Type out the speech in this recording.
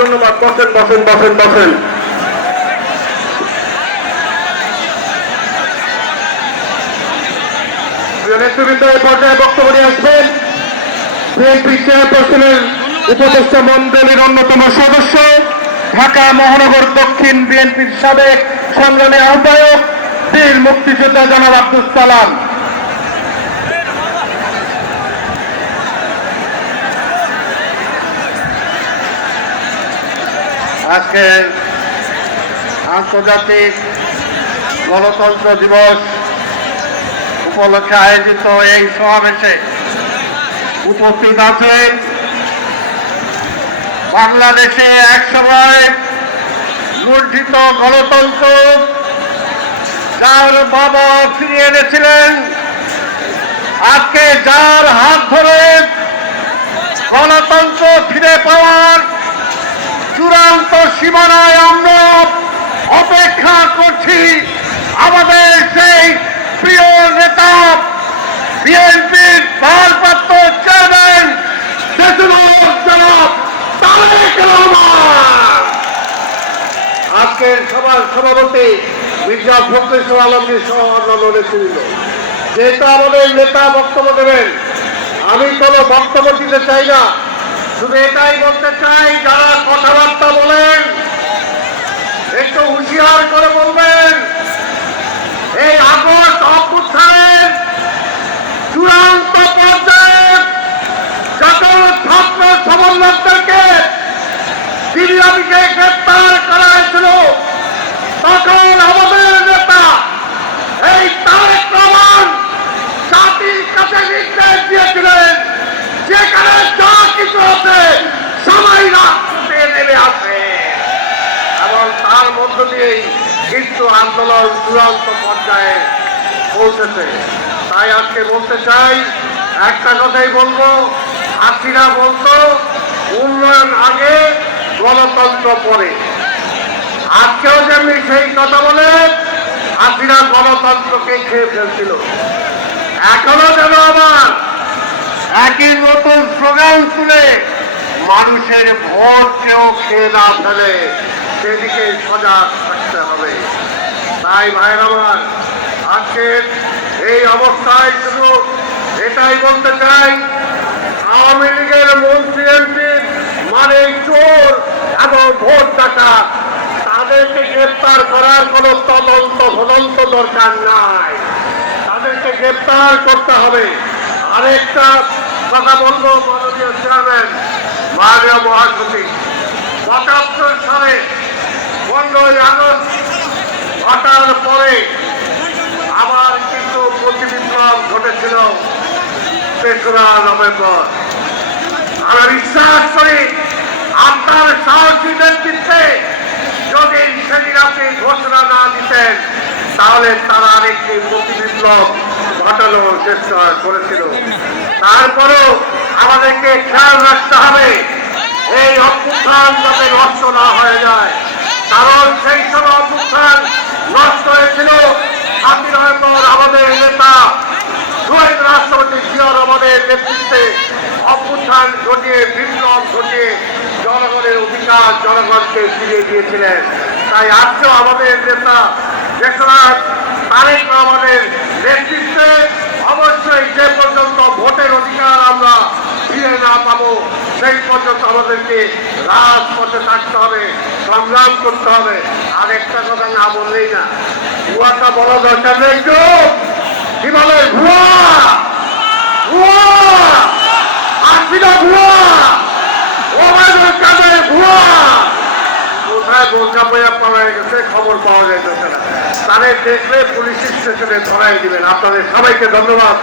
ধন্যবাদ, বসেন বসেন বসেন বসেন। নেতৃবৃন্দ এই পর্যায়ে বক্তব্য আসবেন বিএনপি উপদেষ্টা মন্ডলীর অন্যতম সদস্য, ঢাকা মহানগর দক্ষিণ বিএনপির সাবেক সংগ্রামী আহ্বায়ক, বীর মুক্তিযোদ্ধা জনাব আব্দুল সালাম। আজকের আন্তর্জাতিক গণতন্ত্র দিবস উপলক্ষে আয়োজিত এই সমাবেশে উপস্থিত আছে বাংলাদেশে এক সময় লুণ্ঠিত গণতন্ত্র, যার বাবা ফিরিয়ে এনেছিলেন। আজকে যার হাত ধরে গণতন্ত্র ফিরে পাওয়ার সীমানায় আমরা অপেক্ষা করছি আমাদের সেই প্রিয় নেতা, বিএনপির ভারপ্রাপ্ত চেয়ারম্যান জনাব তারেক সভাপতি যেহেতু আমাদের নেতা বক্তব্য দেবেন, আমি কোনো বক্তব্য দিতে চাই না। শুধু এটাই বলতে চাই, যারা কথাবার্তা হুঁশিয়ার করে বলবেন এই আগস্ট অভ্যুত্থানের চূড়ান্ত পর্যায়ে সকল ছাত্র সমন্বয়কদেরকে দিল্লাবিকে গ্রেপ্তার করা হয়েছিল তখন আমাদের নেতা এই তারেক রহমান জাতির কাছে নির্দেশ দিয়েছিলেন যেখানে যা কিছু আছে সবাই রাস্তাতে নেমে আসে এবং তার দিয়েই কিন্তু আন্দোলন চূড়ান্ত পর্যায়ে পৌঁছেছে। তাই আজকে বলতে চাই, একটা কথাই বলব হাসিনা বলতো, উন্নয়ন আগে, গণতন্ত্র পরে। আজকেও যেমনি সেই কথা বলে হাসিনা গণতন্ত্রকে খেয়ে ফেলছিল। এখনও যেন আবার একই নতুন স্লোগান তুলে মানুষের ভোট কেউ খেয়ে না ফেলে। সেদিকে সজাগ হবে। তাই ভাইয়ের আমার, আজকের এই অবস্থায় শুধু এটাই বলতে চাই, আওয়ামী লীগের মন্ত্রী এমপি মানে চোর এবং ভোট টাকা তাদেরকে গ্রেপ্তার করার কোনো তদন্ত তদন্ত দরকার নাই। তাদেরকে গ্রেপ্তার করতে হবে। আরেকটা কথা বলব তেসরা নভেম্বর। আমরা বিশ্বাস করি আপনার সাহসী নেতৃত্বে যদি সেদিন আপনি ঘোষণা না দিতেন, তাহলে তারা আরেকটি প্রতি বিপ্লব ঘটানোর চেষ্টা করেছিল তারপরেও আমাদেরকে খেয়াল রাখতে হবে, এই অভ্যুত্থান যাতে নষ্ট না হয়ে যায় কারণ সেই সময় অভ্যুত্থান নষ্ট হয়েছিল সাতই নভেম্বর আমাদের নেতা শহীদ রাষ্ট্রপতি নেতৃত্বে অভ্যুত্থান ঘটিয়ে, বিপ্লব ঘটিয়ে জনগণের অধিকার জনগণকে ফিরিয়ে দিয়েছিলেন। তাই আমাদের নেতা তারেক নেতৃত্বে অবশ্যই যে পর্যন্ত ভোটের অধিকার আমরা ফিরে না পাবো, সেই পর্যন্ত আমাদেরকে রাজপথে থাকতে হবে, সংগ্রাম করতে হবে। আর একটা কথা না বললেই না। ভুয়াটা বলা দরকার নেই তো? কোথায় গোলকা পয়া পাওয়া গেছে, খবর পাওয়া যাইতেছে না তাদের দেখলে পুলিশ স্টেশনে ধরাই দিবেন। আপনাদের সবাইকে ধন্যবাদ।